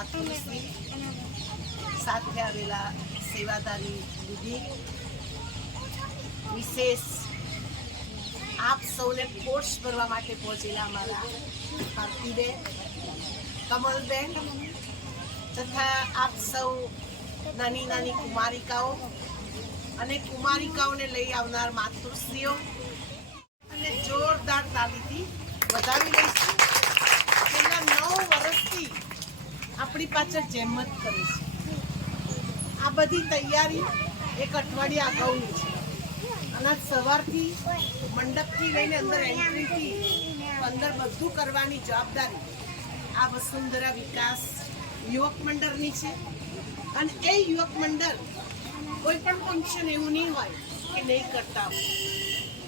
માતૃશ્રી, સાથે આવેલા સેવાદારી દીદી, વિશેષ આપ સૌને કોર્સ ભરવા માટે પહોંચેલા અમારા ભારતીબેન, કમલબેન તથા આપ સૌ નાની નાની કુમારિકાઓ અને કુમારિકાઓને લઈ આવનાર માતૃશ્રીઓ અને જોરદાર તાલીથી વધાવી લઈશું. છેલ્લા 9 વર્ષથી આપણી પાછળ જહેમત કરે છે. આ બધી તૈયારી એક અઠવાડિયા અગાઉની છે અને સવારથી મંડપથી લઈને અંદર એન્ટ્રીથી અંદર બધું કરવાની જવાબદારી આ વસુંધરા વિકાસ યુવક મંડળની છે. અને એ યુવક મંડળ કોઈ પણ ફંક્શન એવું નહીં હોય કે નહીં કરતા હોય,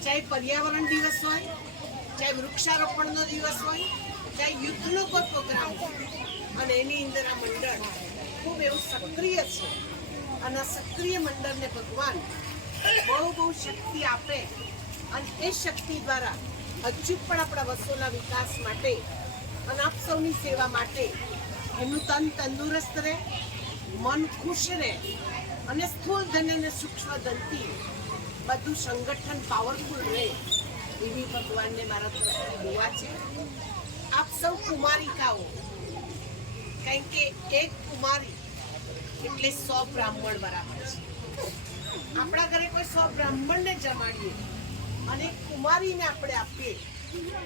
ચાહે પર્યાવરણ દિવસ હોય, ચાહે વૃક્ષારોપણનો દિવસ હોય, ચાહે યુદ્ધનો કોઈ પ્રોગ્રામ હોય, અને એની અંદર આ મંડળ ખૂબ એવું સક્રિય છે. અને આ સક્રિય મંડળને ભગવાન બહુ શક્તિ આપે અને એ શક્તિ દ્વારા હજુ પણ આપણા વસોના વિકાસ માટે અને આપ સૌની સેવા માટે એમનું તન તંદુરસ્ત રહે, મન ખુશ રહે અને સ્થૂળ ધન અને સૂક્ષ્મ ધનથી બધું સંગઠન પાવરફુલ રહે એવી ભગવાનને મારા તરફથી દુઆ છે. આપ સૌ કુમારિકાઓ, કારણ કે એક કુમારી એટલે 100 બ્રાહ્મણ બરાબર છે. આપણા ઘરે કોઈ 100 બ્રાહ્મણને જમાડીએ અને કુમારીને આપણે આપીએ,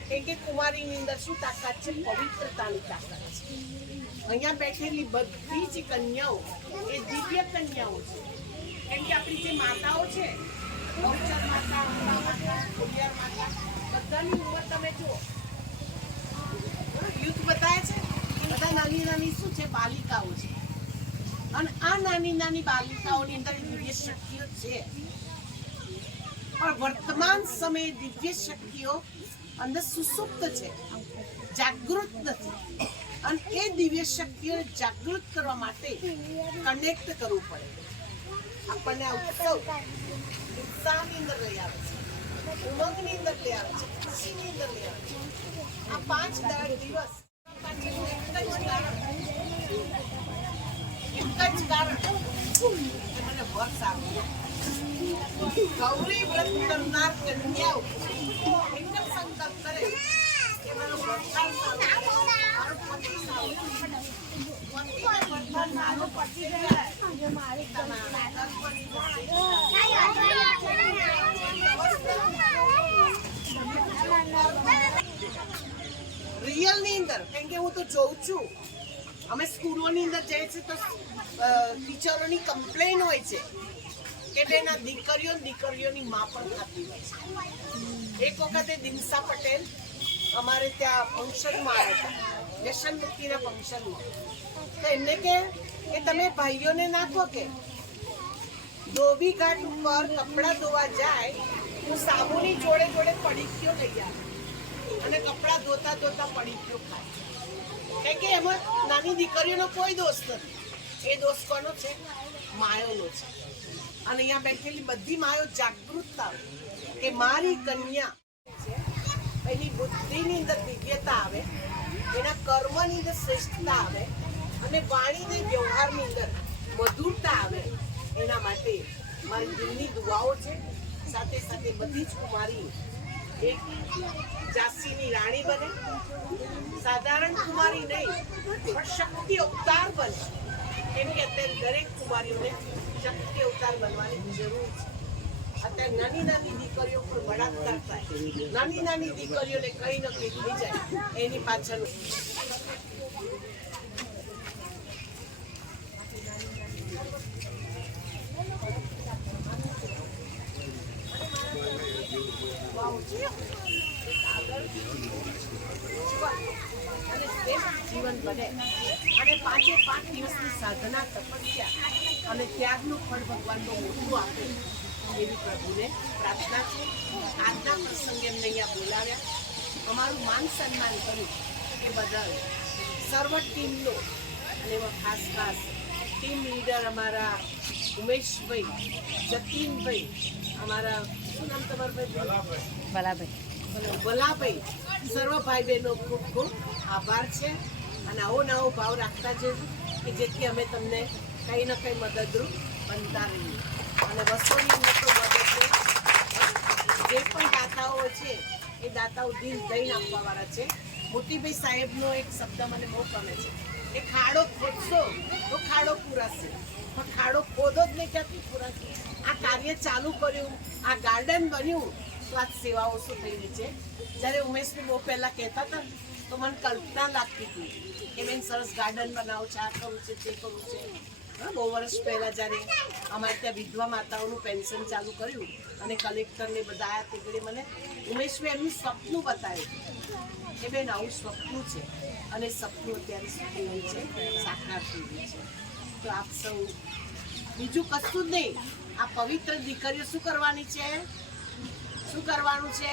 કેમ કે કુમારીની અંદર શું તાકાત છે? પવિત્રતાની તાકાત છે. અહીંયા બેઠેલી બધી જ કન્યાઓ એ દિવ્ય કન્યાઓ છે. કેમ કે આપણી જે માતાઓ છે, ગૌચર માતા, અંબા માતા, ખોડિયાર માતા, બધાની ઉંમર તમે જુઓ, યુથ બતાવે છે, બધા નાની નાની શું છે? બાલિકાઓ છે. અને આ નાની નાની બાલિકાઓની અંદર દિવ્ય શક્તિઓ છે, પણ વર્તમાન સમયે દિવ્ય શક્તિઓ અંદર સુસુપ્ત છે, જાગૃત નથી. અને એ દિવ્ય શક્તિઓને જાગૃત કરવા માટે કનેક્ટ કરવું પડે. આપણને આ ઉત્સવ ઉત્સાહની અંદર લઈ આવે છે, ઉમંગની અંદર લઈ આવે છે, ખુશીની અંદર લઈ આવે છે. આ 5 દિવસ એક જ કારણ કે મને વર્ષ આવ્યું. ગૌરી વ્રત કરનાર કન્યાઓ એક જ સંકલ્પ કરે કે મારો વરસાદ સારો, મારો પતિ સારો, મારો પતિ રિયલ ની અંદર, કેમ કે હું તો જોઉં છું, અમે સ્કૂલોની અંદર જઈએ છીએ તો ટીચરોની કમ્પ્લેન હોય છે કે તેના દીકરીઓની માં પણ ખાતી હોય છે. એક વખતે દિનસા પટેલ અમારે ત્યાં ફંક્શનમાં આવ્યા હતા, વ્યસનમુક્તિના ફંક્શનમાં. તો એમને કે તમે ભાઈઓને નાખો કે ધોબી ઘાટ ઉપર કપડાં ધોવા જાય તો સાબુની જોડે જોડે પડીકીઓ લઈ આવે અને કપડાં ધોતા ધોતા પડીકીઓ ખાય. કારણ કે એમાં નાની દીકરીઓનો કોઈ દોષ નથી. એ દોષ કોનો છે? માયોનો છે. અને અહીંયા બેઠેલી બધી માયો જાગૃત થાય કે મારી કન્યા એની બુદ્ધિની અંદર દિવ્યતા આવે, એના કર્મની અંદર શ્રેષ્ઠતા આવે અને વાણીને વ્યવહારની અંદર મધુરતા આવે. એના માટે મારી દિલની દુઆઓ છે. સાથે સાથે બધી જ કુમારી એક ઝાંસીની રાણી બને, સાધારણ કુમારી નહીં પણ શક્તિ અવતાર બને. કેમ કે અત્યારે દરેક કુમારીઓને શક્તિ અવતાર બનવાની જરૂર છે. અત્યારે નાની નાની દીકરીઓ પર બળાત્કાર થાય, નાની નાની દીકરીઓને કઈ ન કઈ થઈ જાય, એની પાછળ જીવન બને. અને 5 દિવસની સાધના, તપસ્યા અને ત્યાગનું ફળ ભગવાન બહુ મોટું આપે એવી પ્રભુને પ્રાર્થના છે. આજના પ્રસંગે એમને અહીંયા બોલાવ્યા, અમારું માન સન્માન કર્યું એ બદલ સર્વ ટીમનો અને એમાં ખાસ ટીમ લીડર અમારા ઉમેશભાઈ, જતીનભાઈ, અમારા શું નામ તમારું ભાઈ? ભલાભાઈ. સર્વ ભાઈ બહેનો ખૂબ ખૂબ આભાર છે. અને આવો નવો ભાવ રાખતા જજો કે જેથી અમે તમને કંઈ ને કંઈ મદદરૂપ બનતા રહીએ. અને વસોની અંદર તો મદદ જે પણ દાતાઓ છે એ દાતાઓ દિલ દઈને આપવાવાળા છે. મોતીભાઈ સાહેબનો એક શબ્દ મને બહુ ગમે છે કે ખાડો ખોદશો તો ખાડો પૂરાશે, પણ ખાડો ખોદો જ નહીં ક્યાંથી પૂરાશે. આ કાર્ય ચાલુ કર્યું, આ ગાર્ડન બન્યું તો આ સેવાઓ શું થઈ રહી છે. જ્યારે ઉમેશભાઈ બહુ પહેલાં કહેતા હતા તો મને કલ્પના લાગતી હતી કે બેન સરસ ગાર્ડન બનાવો છે, આ કરવું છે, તે કરવું છે. હા, બહુ વર્ષ પહેલાં જ્યારે અમારે ત્યાં વિધવા માતાઓનું પેન્શન ચાલુ કર્યું અને કલેક્ટરને બધા આવ્યા તે ઘડી મને ઉમેશભાઈ એમનું સપનું બતાવ્યું કે બેન આવું સપનું છે અને સપનું અત્યારે સુધી રહ્યું છે, સાકાર થઈ ગયું છે. તો આપ સૌ બીજું કશું જ નહીં, આ પવિત્ર દીકરીઓ શું કરવાની છે, શું કરવાનું છે?